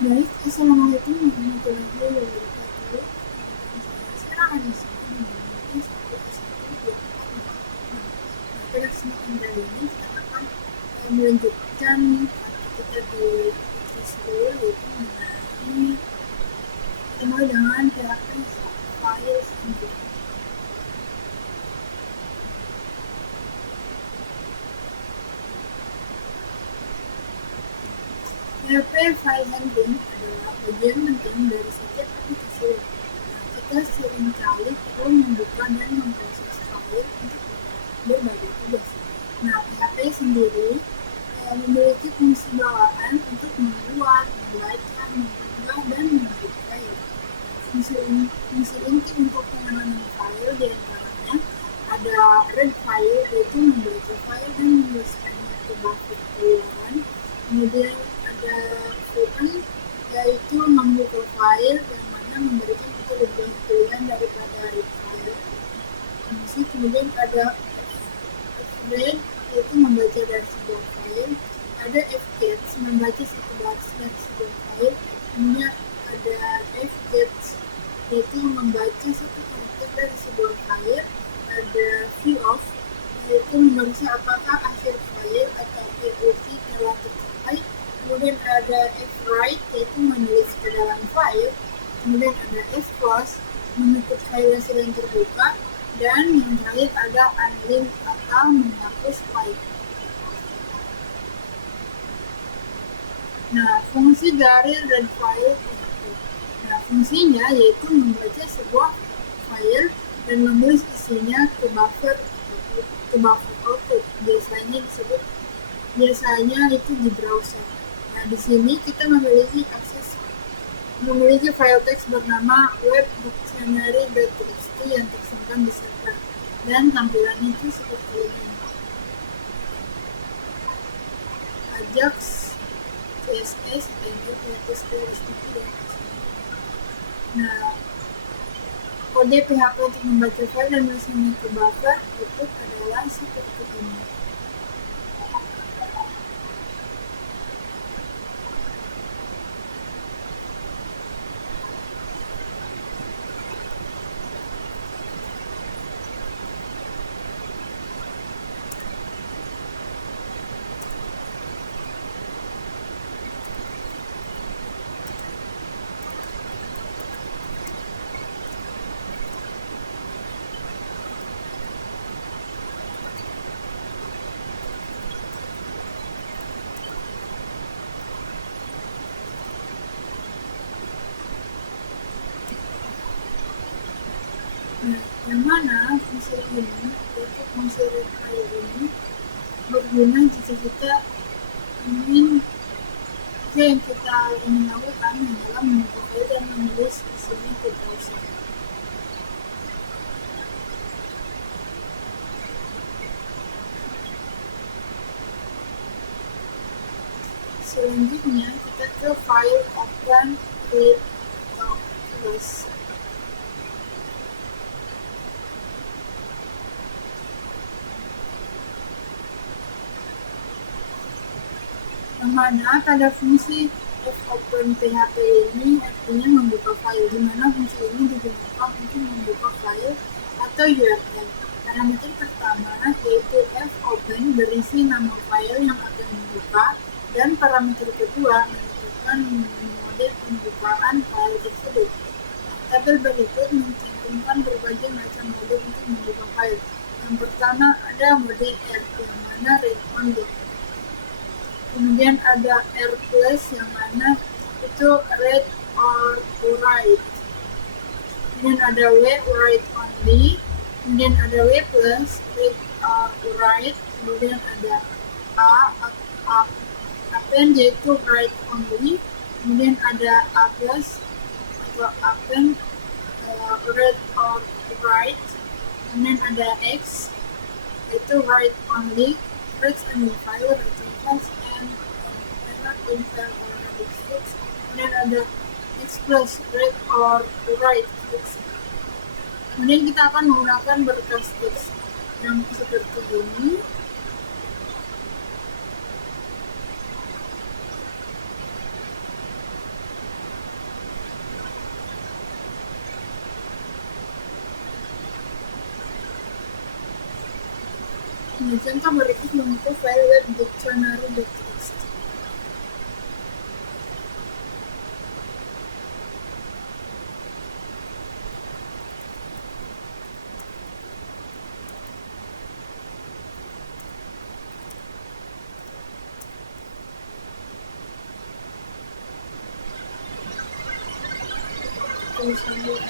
Baik, assalamualaikum warahmatullahi wabarakatuh. Sekarang ada sebuah memiliki satu satu dua pada kesempatan kali ini kita akan melanjutkan kita di podcast dulu yaitu mengenai dimulai dengan PHP file handling. PHP file handling adalah bagian penting dari setiap aplikasi web. Kita seringkali perlu membuka dan memproses file untuk berbagai tugas. Nah, PHP sendiri memiliki fungsi bawaan untuk membuat, membaca, mengunggah, dan mengedit file. Fungsi inti untuk pengenalan file diantaranya ada read file, yaitu membaca file dan menuliskannya ke buffer pilihan. Kemudian ada open, yaitu membuka file yang mana memberikan kita lebih pilihan daripada read file. Kemudian ada read, yaitu membaca dari sebuah file. Ada fget, membaca satu baris dari sebuah file. Kemudian ada fget, yaitu membaca satu karakter dari sebuah file. Ada vof, yaitu memeriksa apakah akhir file atau POV telah tercapai. Kemudian ada fwrite, yaitu menulis ke dalam file. Kemudian ada fclose, menutup file yang sedang terbuka. Dan yang terakhir ada unlink atau menghapus file. Nah, fungsi dari read file PHP. Nah, fungsinya yaitu membaca sebuah file dan menulis isinya ke buffer output. Biasanya itu di browser. Nah, di sini kita memiliki file teks bernama web.dictionary.txt yang tersimpan di server, dan tampilannya itu seperti ini. Ajax, CSS, dan PHP ya. Nah, kode PHP untuk membaca file dan menulisnya ke buffer itu adalah seperti ini. Nah, yang mana fungsi ini, yaitu fungsi read file ini, berguna jika kita ingin lakukan adalah membuka file dan menulis isinya ke browser. Selanjutnya kita ke file open read close. Yang mana pada fungsi fopen PHP ini artinya membuka file, di mana fungsi ini digunakan untuk membuka file atau URL. Parameter pertama yaitu fopen berisi nama file yang akan dibuka, dan parameter kedua menentukan mode pembukaan file tersebut. Tabel berikut mencantumkan berbagai macam mode untuk membuka file. Yang pertama ada mode R, yang mana read only. Kemudian ada R plus, yang mana itu read or write. Kemudian ada W, write only. Kemudian ada W plus, read or write. Kemudian ada append, yaitu write only. Kemudian ada A plus atau append, read or write. Kemudian ada X, yaitu write only. Reads a new file, kemudian ada X plus, read or write. Kemudian kita akan menggunakan berkas teks yang seperti ini. Nah, contoh berikut membuka file web dictionary.txt. Tulisan dulu.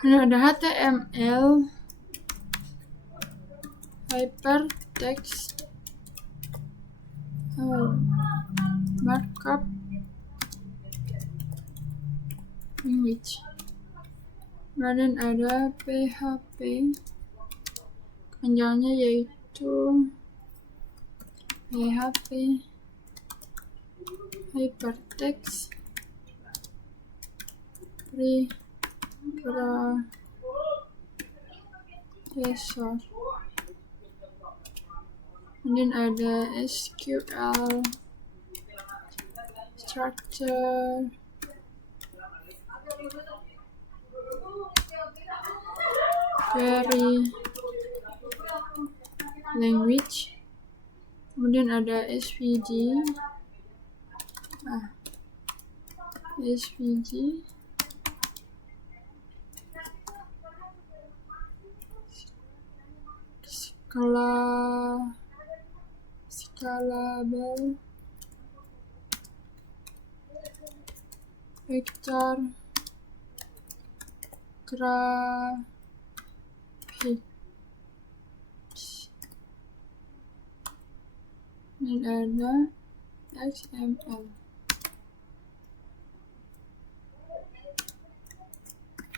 Ini ada HTML, hypertext, markup language. Kemudian ada PHP, panjangnya yaitu PHP hypertext preprocessor. Kemudian ada SQL structure, query language. Kemudian ada SVG, scalable vector graphics. Dan ada XML,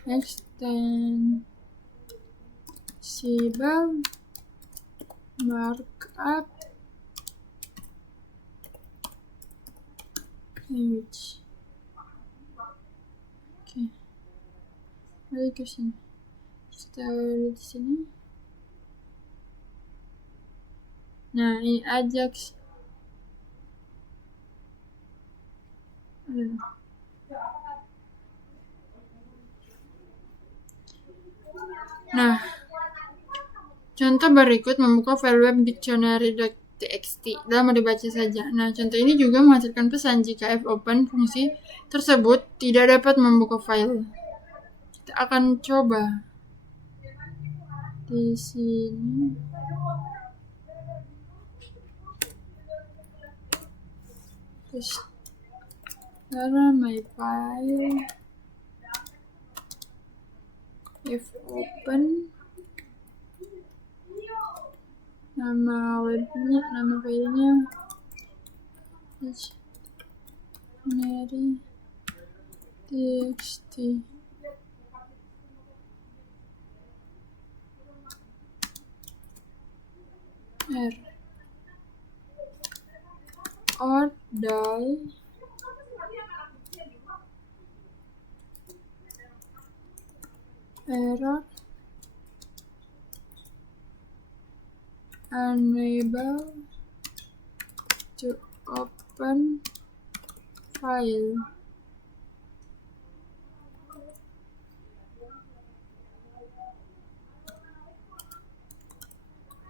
extensible markup language. Oke, balik ke sini. Kita lihat di sini. Nah, ini Ajax. Nah, contoh berikut membuka file web dictionary.txt. Dalam dibaca saja. Nah, contoh ini juga menghasilkan pesan jika fopen fungsi tersebut tidak dapat membuka file. Kita akan coba di sini. Terus cara my file fopen, nama webnya, nama filenya dictionary.txt. or die error unable to open file.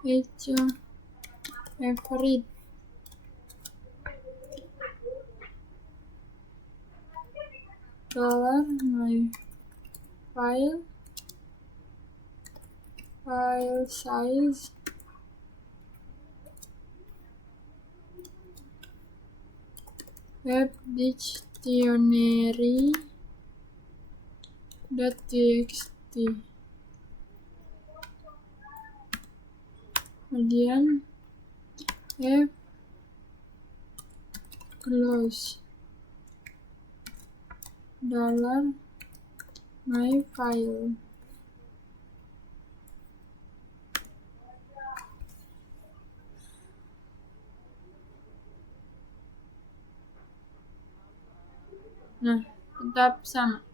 It's every $my file size web dictionary .txt. Kemudian f close $my file. Nah, tetap sama.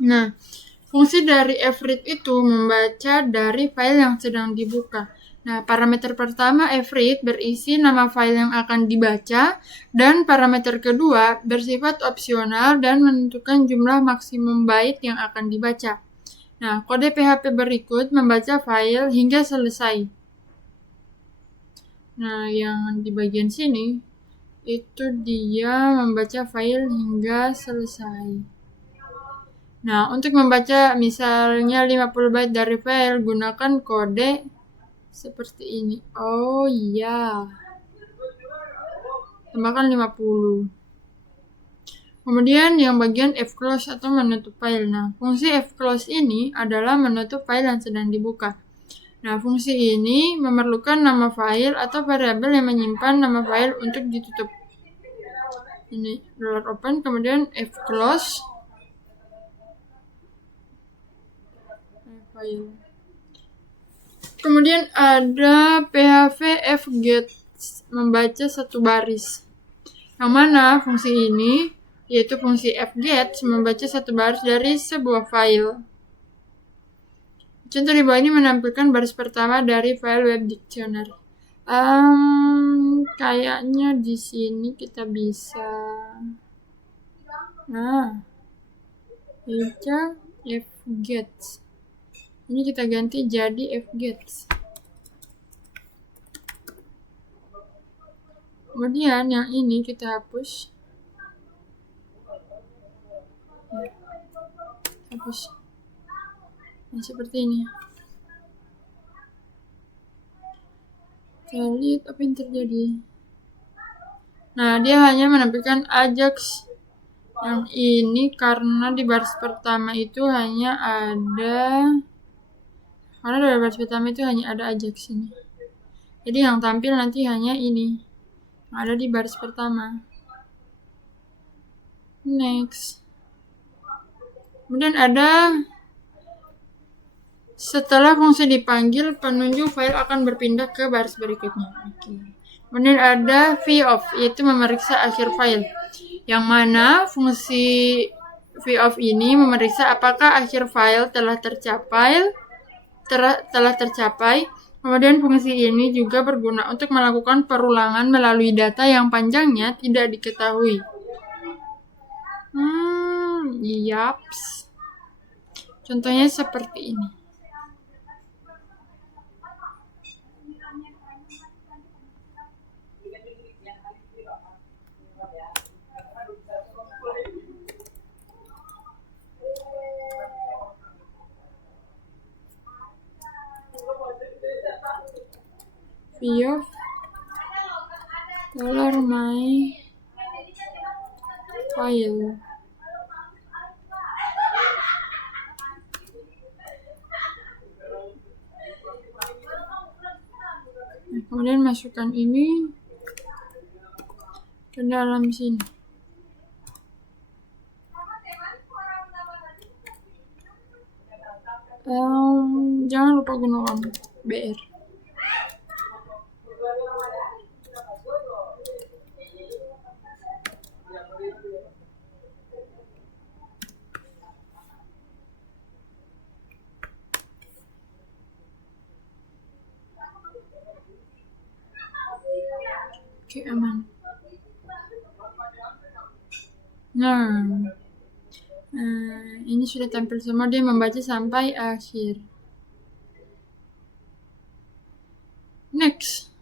Nah, fungsi dari fread itu membaca dari file yang sedang dibuka. Nah, parameter pertama fread berisi nama file yang akan dibaca, dan parameter kedua bersifat opsional dan menentukan jumlah maksimum byte yang akan dibaca. Nah, kode PHP berikut membaca file hingga selesai. Nah, yang di bagian sini itu dia membaca file hingga selesai. Nah, untuk membaca misalnya 50 byte dari file, gunakan kode seperti ini. Oh iya. Tambahkan 50. Kemudian yang bagian fclose atau menutup file. Nah, fungsi fclose ini adalah menutup file yang sedang dibuka. Nah, fungsi ini memerlukan nama file atau variabel yang menyimpan nama file untuk ditutup. Ini $open, kemudian fclose file. Kemudian ada php fget membaca satu baris. Yang mana fungsi ini yaitu fungsi fget membaca satu baris dari sebuah file. Contoh di bawah ini menampilkan baris pertama dari file web dictionary. Kayaknya di sini kita bisa baca fget. Ini kita ganti jadi fget. Kemudian yang ini kita hapus. Nah, seperti ini. Kita lihat apa yang terjadi. Nah, dia hanya menampilkan Ajax yang ini karena di baris pertama itu hanya ada Ajax ini. Jadi yang tampil nanti hanya ini. Ada di baris pertama. Next. Kemudian ada setelah fungsi dipanggil, penunjuk file akan berpindah ke baris berikutnya. Kemudian ada vof, yaitu memeriksa akhir file. Yang mana fungsi vof ini memeriksa apakah akhir file telah tercapai. Kemudian fungsi ini juga berguna untuk melakukan perulangan melalui data yang panjangnya tidak diketahui. Yaps. Contohnya seperti ini. vof $my file. Nah, kemudian masukkan ini ke dalam sini. Jangan lupa gunakan BR. Oke, aman. Nah, ini sudah tampil semua, dia membaca sampai akhir. Next.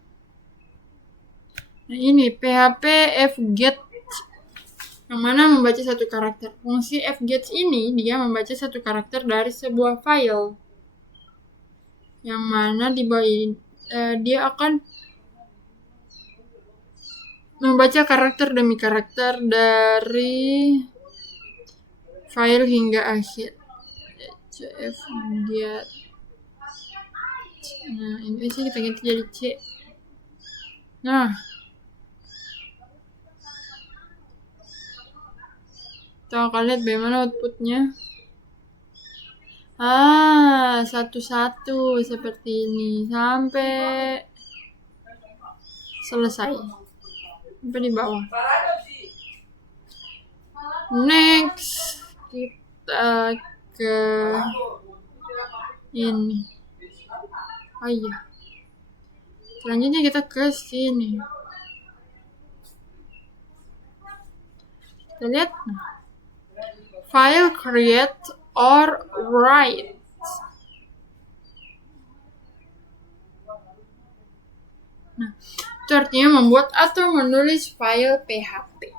Nah, ini PHP fget yang mana membaca satu karakter. Fungsi fget ini dia membaca satu karakter dari sebuah file. Yang mana di bawah ini, dia akan membaca karakter demi karakter dari file hingga akhir. CF dia. Nah, ini sih kita ganti jadi C. Nah, kita akan lihat bagaimana outputnya. Satu-satu seperti ini sampai selesai. Sampai di bawah. Next, kita ke ini. Iya. Selanjutnya kita ke sini. Kita lihat. File create or write. Nah, itu artinya membuat atau menulis file PHP.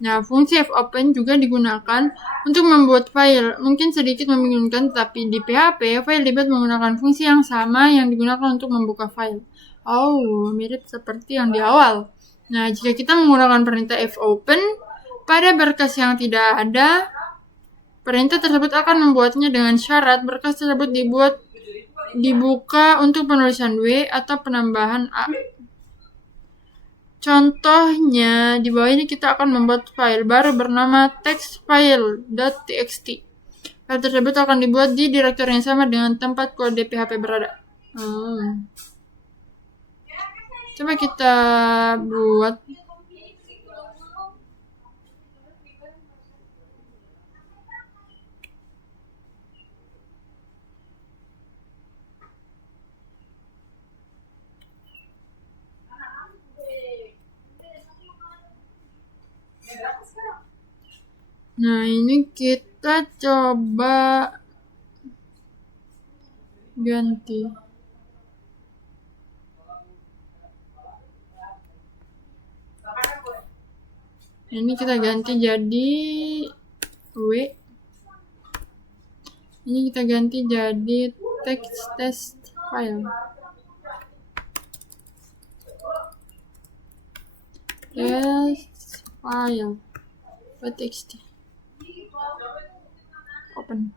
Nah, fungsi fopen juga digunakan untuk membuat file. Mungkin sedikit membingungkan, tetapi di PHP, file dibuat menggunakan fungsi yang sama yang digunakan untuk membuka file. Oh, mirip seperti yang di awal. Nah, jika kita menggunakan perintah fopen pada berkas yang tidak ada, perintah tersebut akan membuatnya dengan syarat berkas tersebut dibuka untuk penulisan W atau penambahan A. Contohnya, di bawah ini kita akan membuat file baru bernama textfile.txt. File tersebut akan dibuat di direktori yang sama dengan tempat kode PHP berada. Coba kita buat. Nah, ini kita coba ganti. Ini kita ganti jadi W. Ini kita ganti jadi text test file. Test file .txt. Open.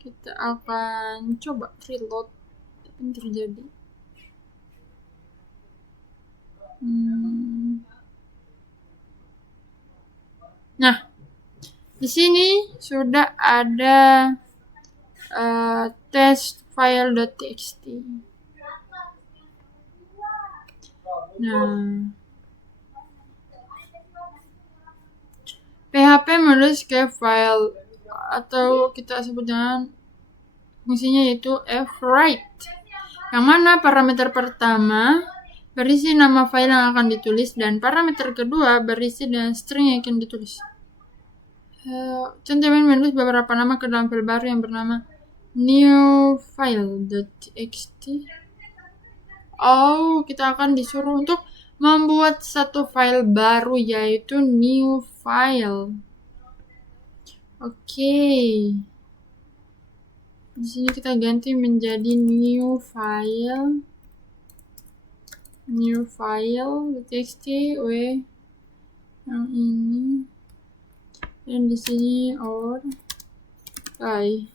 Kita akan coba reload. Apa yang terjadi? Nah, di sini sudah ada test file.txt. Nah, PHP menulis ke file atau kita sebut dengan fungsinya yaitu fwrite, yang mana parameter pertama berisi nama file yang akan ditulis dan parameter kedua berisi dengan string yang akan ditulis. Contohnya menulis beberapa nama ke dalam file baru yang bernama new file.txt. Kita akan disuruh untuk membuat satu file baru yaitu new file. Oke. Di sini kita ganti menjadi new file.txt w yang ini, dan di sini or I.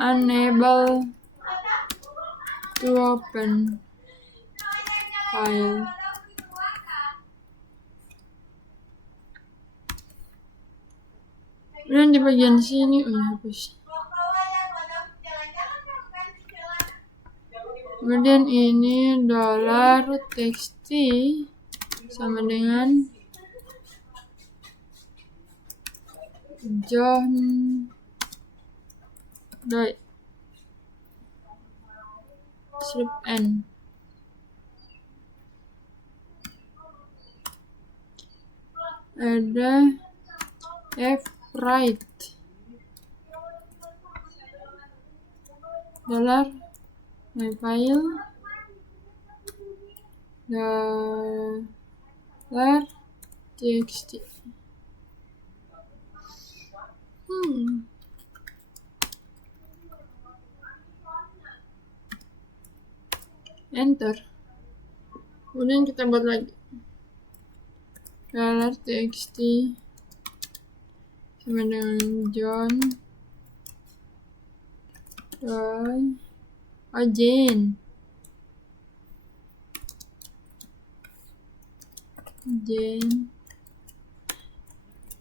Unable to open file. Dan di bagian sini hapus. Kemudian ini $txt sama dengan John Doe strip n. Ada fwrite my file $txt. enter. Kemudian kita buat lagi dollar txt sama dengan John Jane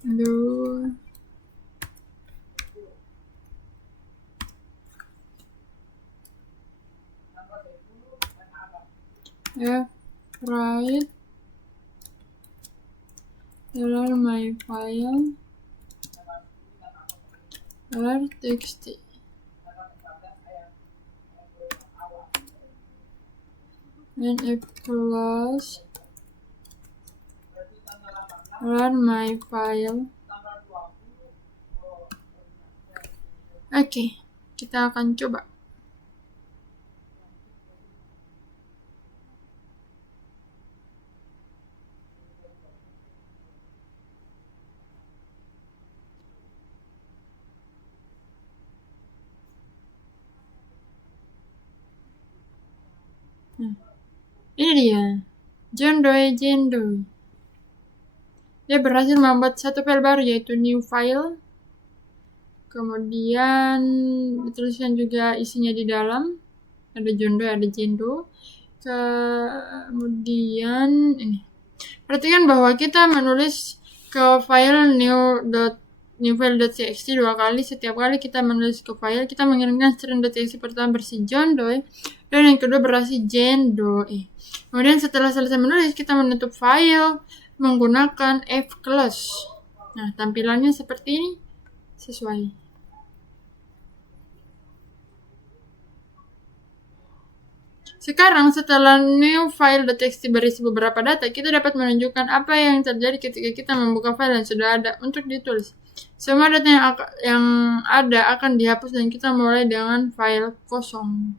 do write error my file error txt and if close run my file. Oke, kita akan coba. Ini dia, John Doe. Dia berhasil membuat satu file baru yaitu new file. Kemudian dituliskan juga isinya di dalam. Ada John Doe, ada Jane Doe. Kemudian ini. Perhatikan bahwa kita menulis ke file new file.txt 2 kali. Setiap kali kita menulis ke file, kita mengirimkan string.txt pertama bersih John Doe dan yang kedua berarti Jane Doe. Kemudian setelah selesai menulis, kita menutup file menggunakan fclose. Nah, tampilannya seperti ini, sesuai. Sekarang setelah new file.txt berisi beberapa data, kita dapat menunjukkan apa yang terjadi ketika kita membuka file yang sudah ada untuk ditulis. Semua data yang ada akan dihapus dan kita mulai dengan file kosong.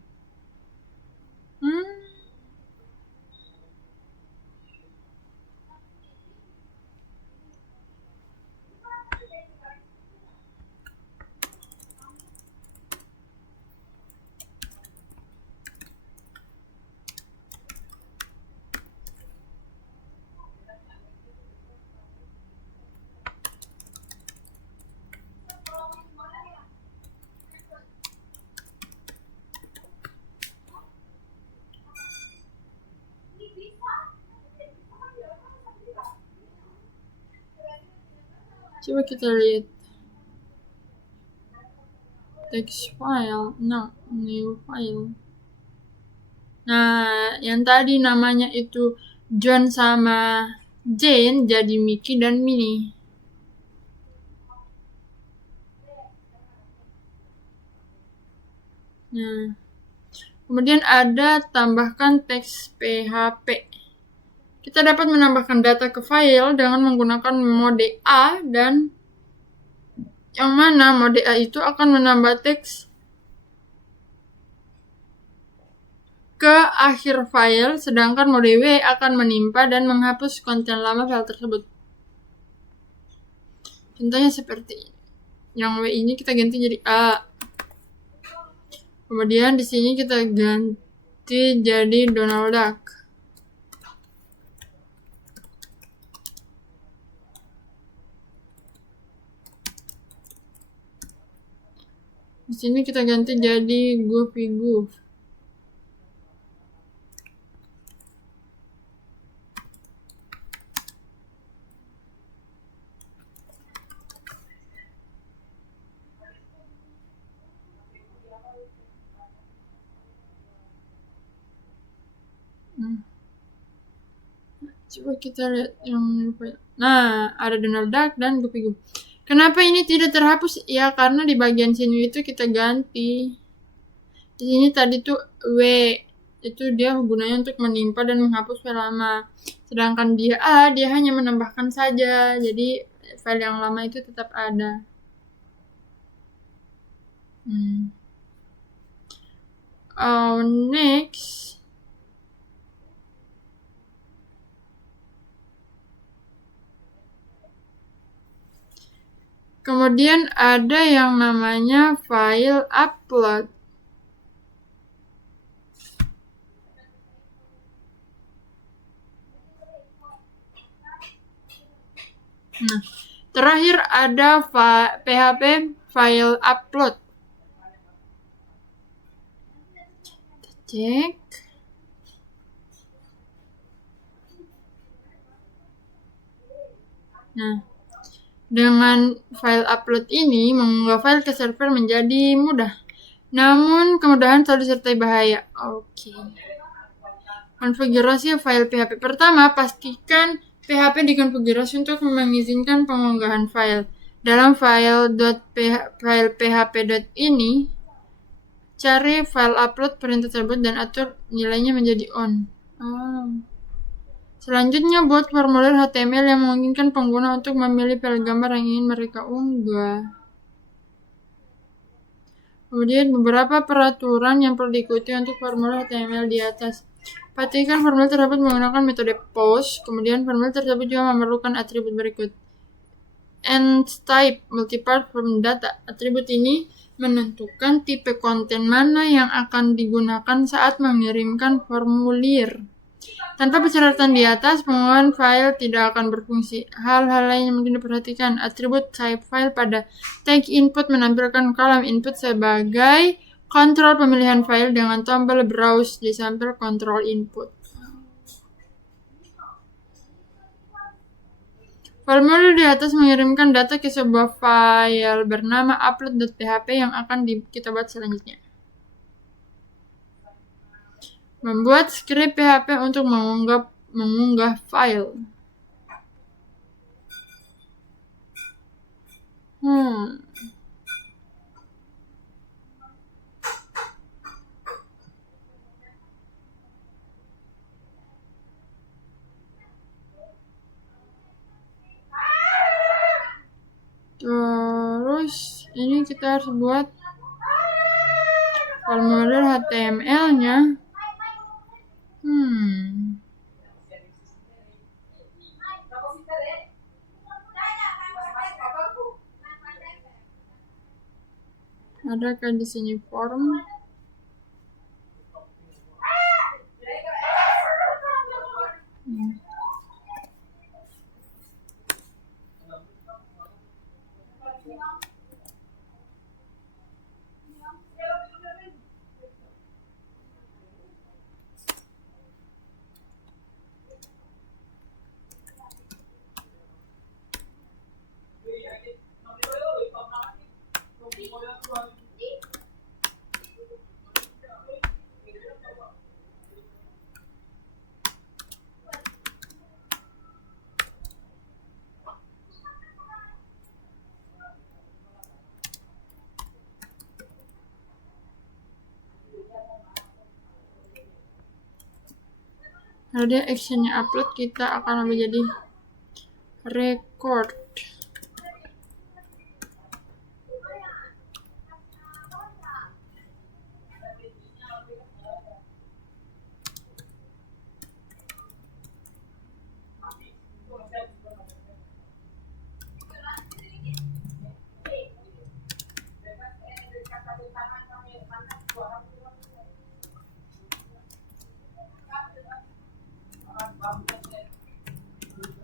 Coba kita lihat text file, new file. Nah, yang tadi namanya itu John sama Jane jadi Mickey dan Minnie. Nah, kemudian ada tambahkan teks PHP. Kita dapat menambahkan data ke file dengan menggunakan mode A dan yang mana mode A itu akan menambah teks ke akhir file, sedangkan mode W akan menimpa dan menghapus konten lama file tersebut. Contohnya seperti ini. Yang W ini kita ganti jadi A. Kemudian di sini kita ganti jadi Donald Duck. Di sini kita ganti jadi Goofy Goof. Coba kita lihat yang nah, ada Donald Duck dan Goofy Goof. Kenapa ini tidak terhapus? Ya, karena di bagian sini itu kita ganti. Di sini tadi tuh W itu dia gunanya untuk menimpa dan menghapus file lama. Sedangkan dia A, dia hanya menambahkan saja. Jadi file yang lama itu tetap ada. Next. Kemudian ada yang namanya file upload. Nah, terakhir ada PHP file upload. Kita cek. Nah, dengan file upload ini, mengunggah file ke server menjadi mudah. Namun, kemudahan selalu disertai bahaya. Oke. Konfigurasi file PHP. Pertama, pastikan PHP dikonfigurasi untuk mengizinkan pengunggahan file. Dalam file php.ini, cari file upload perintah tersebut dan atur nilainya menjadi on. Selanjutnya, buat formulir HTML yang memungkinkan pengguna untuk memilih file gambar yang ingin mereka unggah. Kemudian, beberapa peraturan yang perlu diikuti untuk formulir HTML di atas. Pastikan formulir tersebut menggunakan metode post. Kemudian, formulir tersebut juga memerlukan atribut berikut. Type multipart form data. Atribut ini menentukan tipe konten mana yang akan digunakan saat mengirimkan formulir. Tanpa persyaratan di atas, penggunaan file tidak akan berfungsi. Hal-hal lain yang mungkin diperhatikan. Atribut type file pada tag input menampilkan kolom input sebagai kontrol pemilihan file dengan tombol browse di samping kontrol input. Formulir di atas mengirimkan data ke sebuah file bernama upload.php yang akan kita buat selanjutnya. Membuat script PHP untuk mengunggah file. Terus ini kita harus buat formulir HTML-nya. Adakah di sini form? Kalau dia actionnya upload, kita akan ambil jadi record.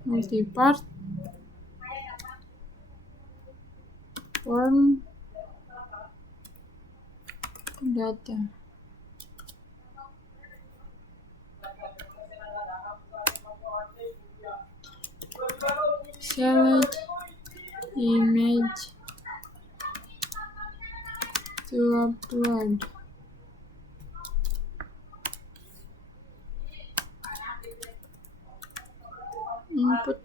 Multipart form data. Select image to upload. Input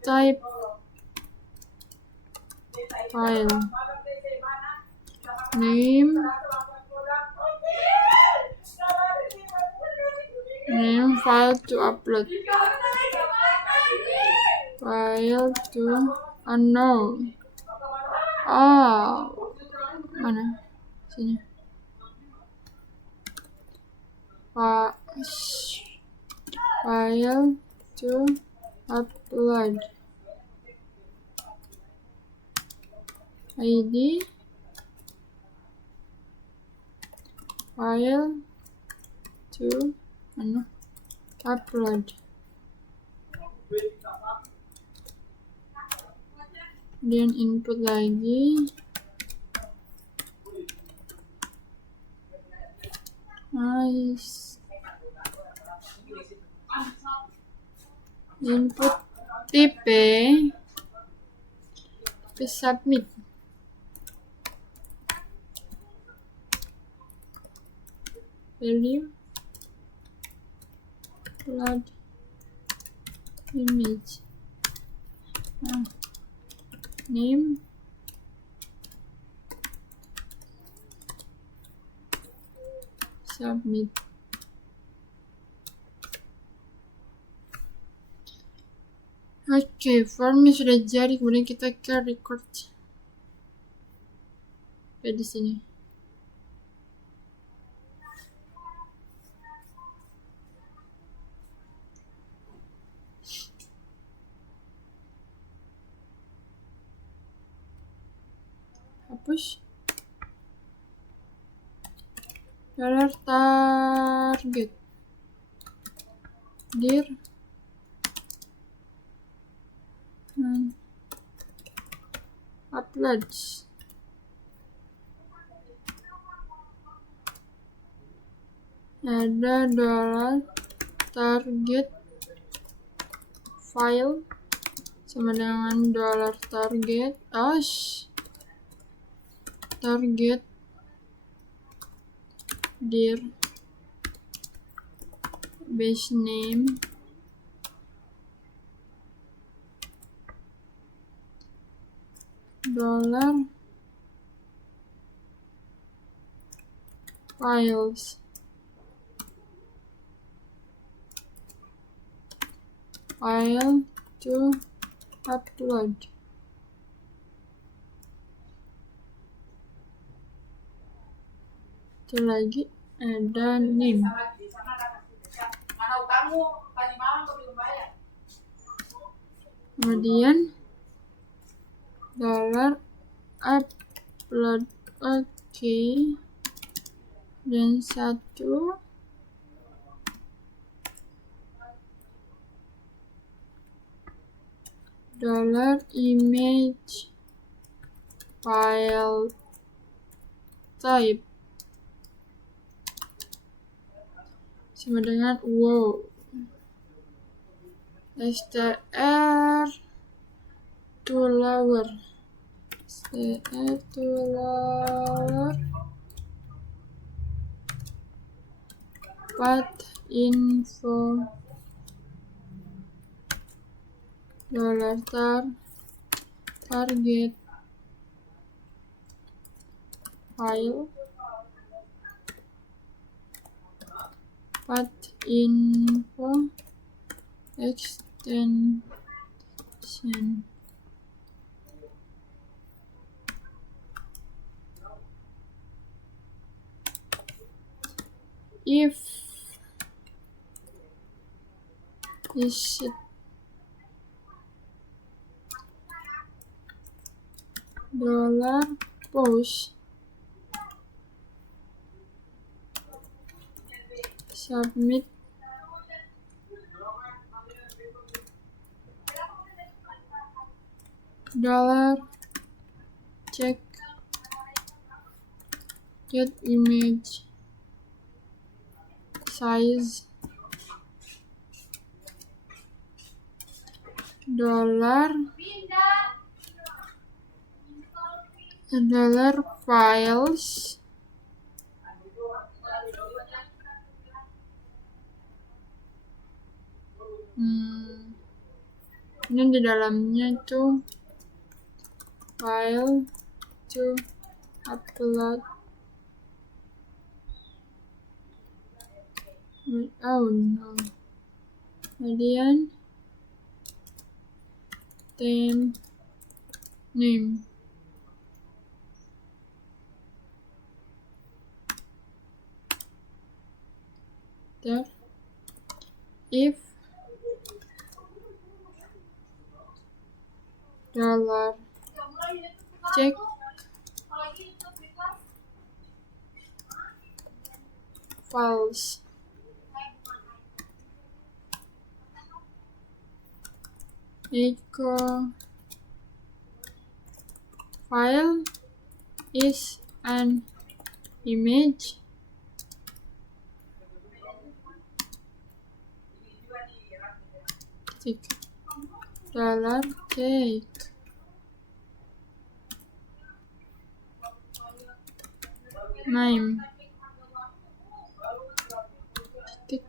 type file name file to upload, file to unknown. Mana sini, file to upload, ID file to upload. Kemudian input lagi. Nice. Input tipe submit. Value upload image. Name submit. Oke, formnya sudah jadi. Kemudian kita ke record. Di sini. Hapus. $target dir uploads. Ada $target file sama dengan $target target dir base name $files file to upload. Itu lagi ada name. Kemudian $upload. Oke. Dan satu $image file type sama dengan wow str to lower path info $target file path info extension if is it $post submit $check get image size $files ini di dalamnya itu file to upload. Oh no. Kemudian name there if $check files echo file is an image $cake name titik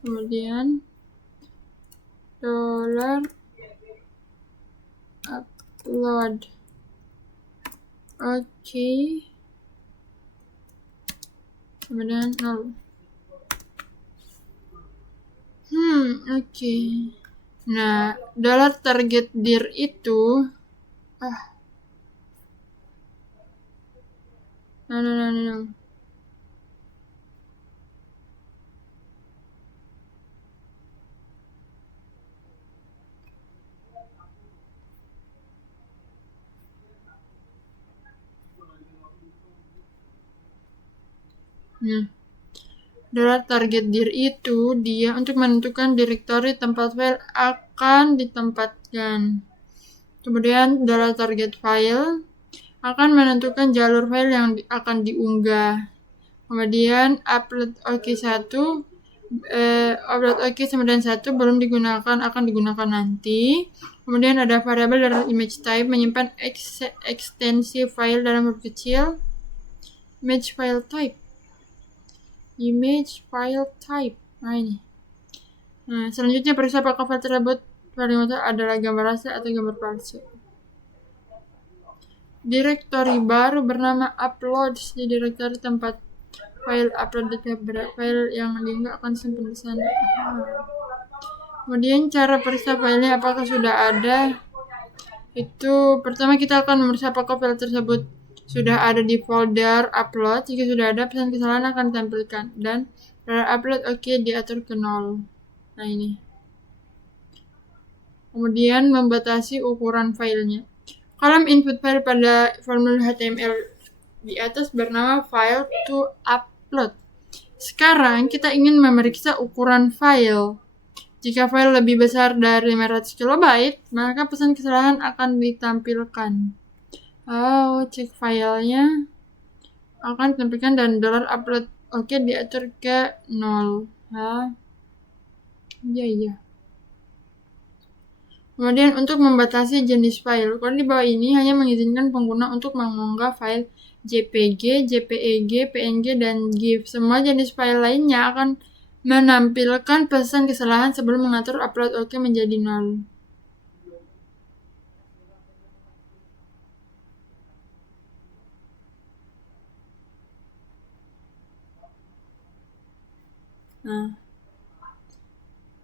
kemudian $upload kemudian 0. Nah, $target dir itu no. $target dir itu dia untuk menentukan direktori tempat file akan ditempatkan. Kemudian $target file akan menentukan jalur file yang akan diunggah. Kemudian upload OK1 upload OK91 belum digunakan, akan digunakan nanti. Kemudian ada variabel dari image type menyimpan ekstensi file dalam huruf kecil. Image file type. Nah, ini. Nah, selanjutnya periksa apakah file tersebut adalah gambar asli atau gambar palsu. Direktori baru bernama uploads di direktori tempat file upload file yang diunggah akan disimpan di sana. Kemudian cara periksa filenya apakah sudah ada. Itu pertama kita akan memeriksa apakah file tersebut sudah ada di folder upload. Jika sudah ada, pesan kesalahan akan ditampilkan dan upload diatur ke 0. Nah, ini. Kemudian membatasi ukuran filenya. Kolom input file pada formulir HTML di atas bernama file to upload. Sekarang kita ingin memeriksa ukuran file. Jika file lebih besar dari 500 KB, maka pesan kesalahan akan ditampilkan. Cek filenya akan ditampilkan dan $upload diatur ke 0. Iya. Kemudian untuk membatasi jenis file, kode di bawah ini hanya mengizinkan pengguna untuk mengunggah file JPG, JPEG, PNG, dan GIF. Semua jenis file lainnya akan menampilkan pesan kesalahan sebelum mengatur upload menjadi 0. Nah,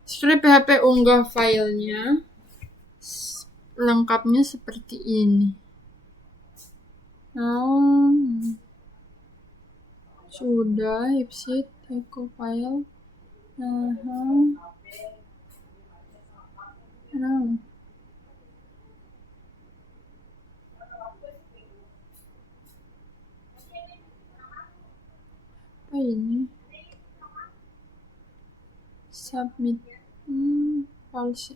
script PHP unggah filenya lengkapnya seperti ini. Sudah ipsit echo file. Apa ini? Submit. False.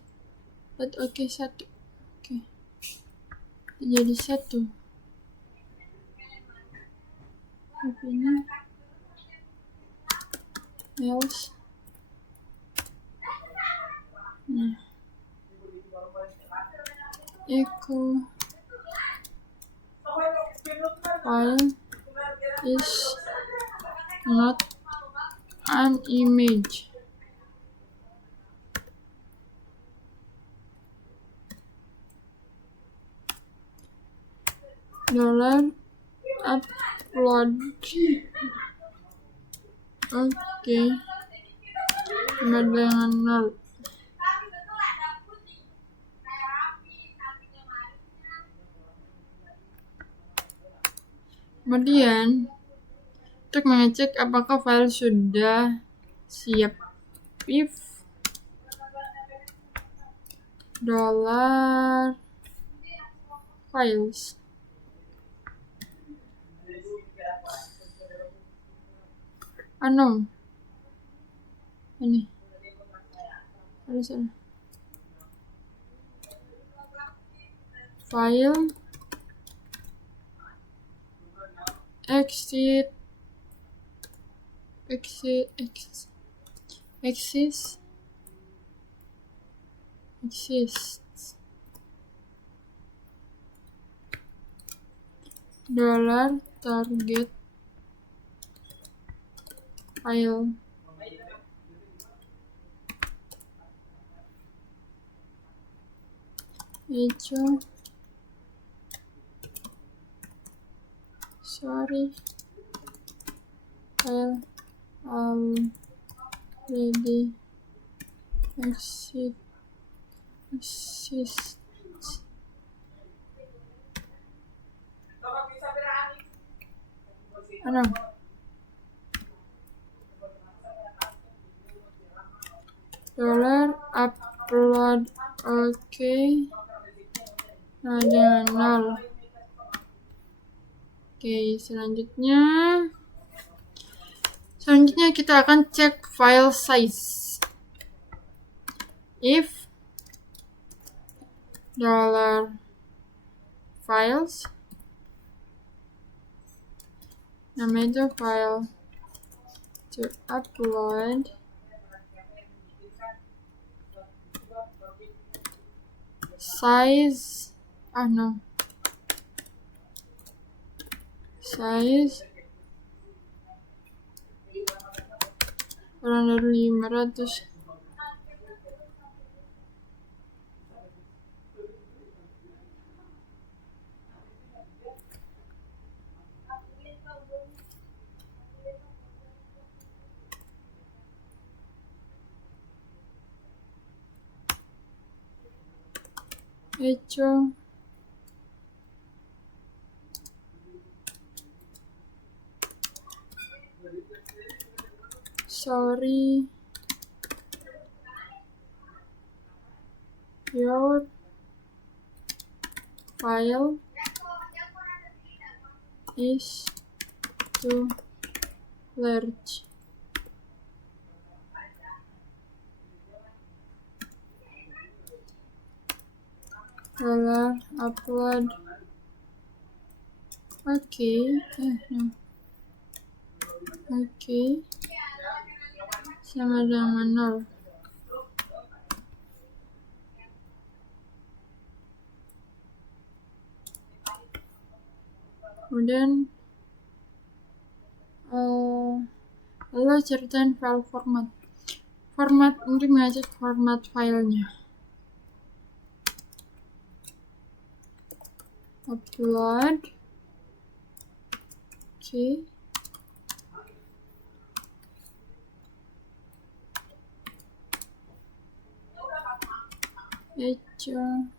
But satu. Jadi 1. Apa ini? Else. Nah. Echo file is not an image. $upload sama dengan 0. Kemudian untuk mengecek apakah file sudah siap, if $files No. Ini. Ada. File. Exit. Exists. $target file. Echo. Sorry. File already exists. Ano? $upload. Oke. Nah, jangan nol. Oke, selanjutnya kita akan cek file size. If $files, nama itu file to upload, size kurang dari 500. Echo. Sorry. Your file is too large. $upload. Oke. Oke. Sama dengan 0. Kemudian lo ceritain file format untuk mengecek format filenya. Upload. Oke. Echo.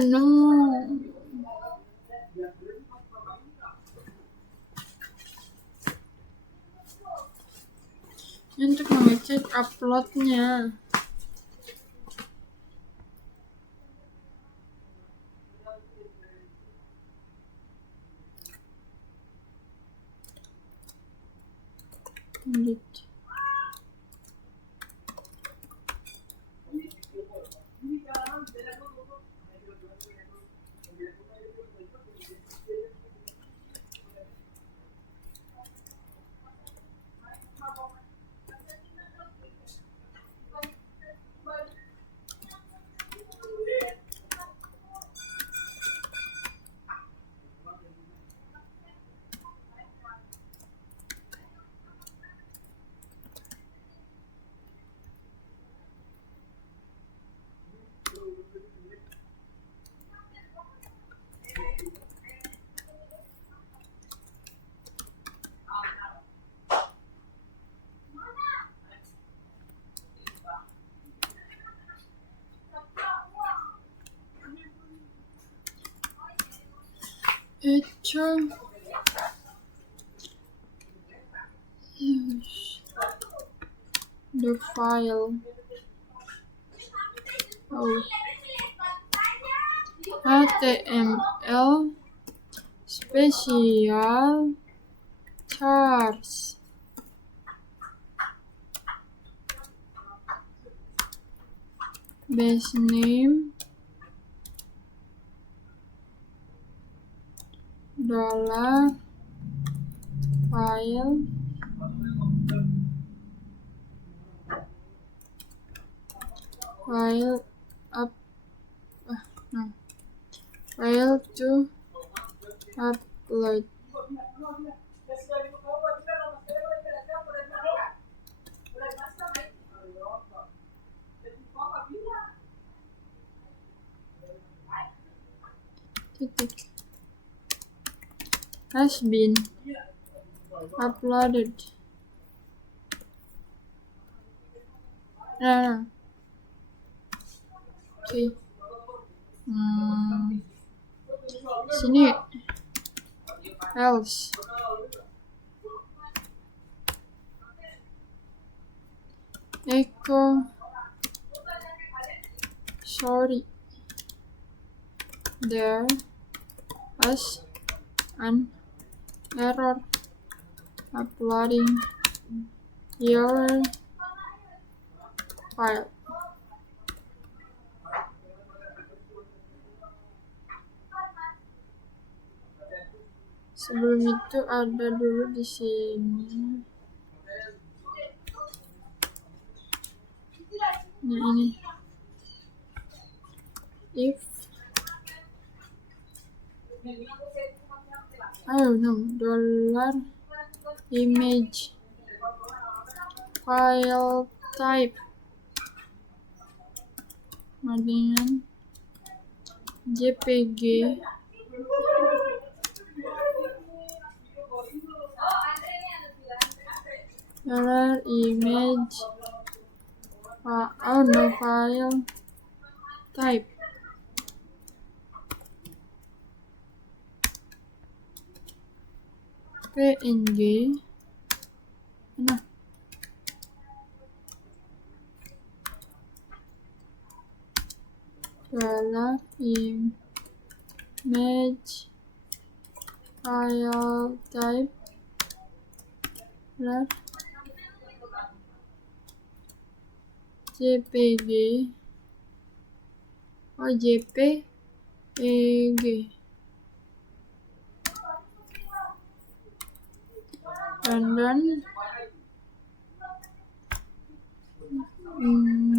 No. Untuk mengecek uploadnya. Lanjut. itu the file HTML special chars base name dollar file up file to upload. Titik. Has been uploaded. Oke. Sini else echo sorry there was an error uploading your file. Sebelum itu ada dulu di sini. Nah ini. If dollar image file type dengan JPG dollar image file type PNG dollar image file type JPG JPEG and then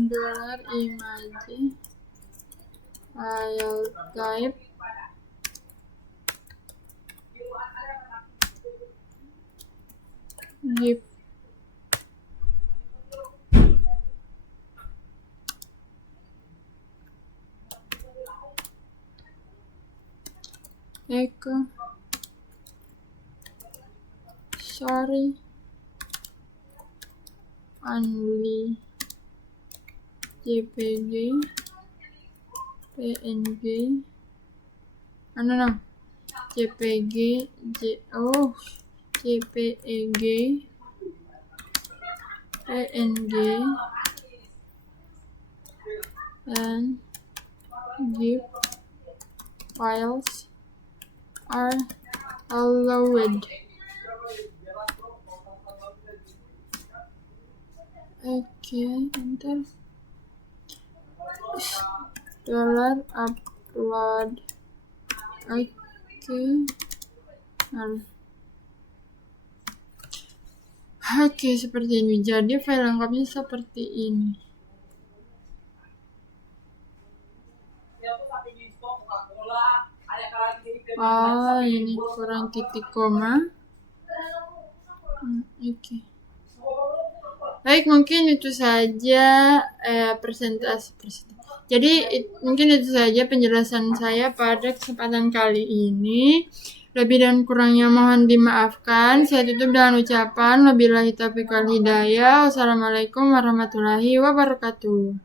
dollar image file type GIF echo sorry only JPG PNG JPG JPEG PNG and GIF files are allowed. Enter dollar upload. Oke, seperti ini. Jadi file lengkapnya seperti ini. Ini kurang titik koma. Oke. Baik, mungkin itu saja presentasi. Jadi mungkin itu saja penjelasan saya pada kesempatan kali ini. Lebih dan kurangnya mohon dimaafkan. Saya tutup dengan ucapan wabillahi taufiq wal hidayah. Wassalamualaikum warahmatullahi wabarakatuh.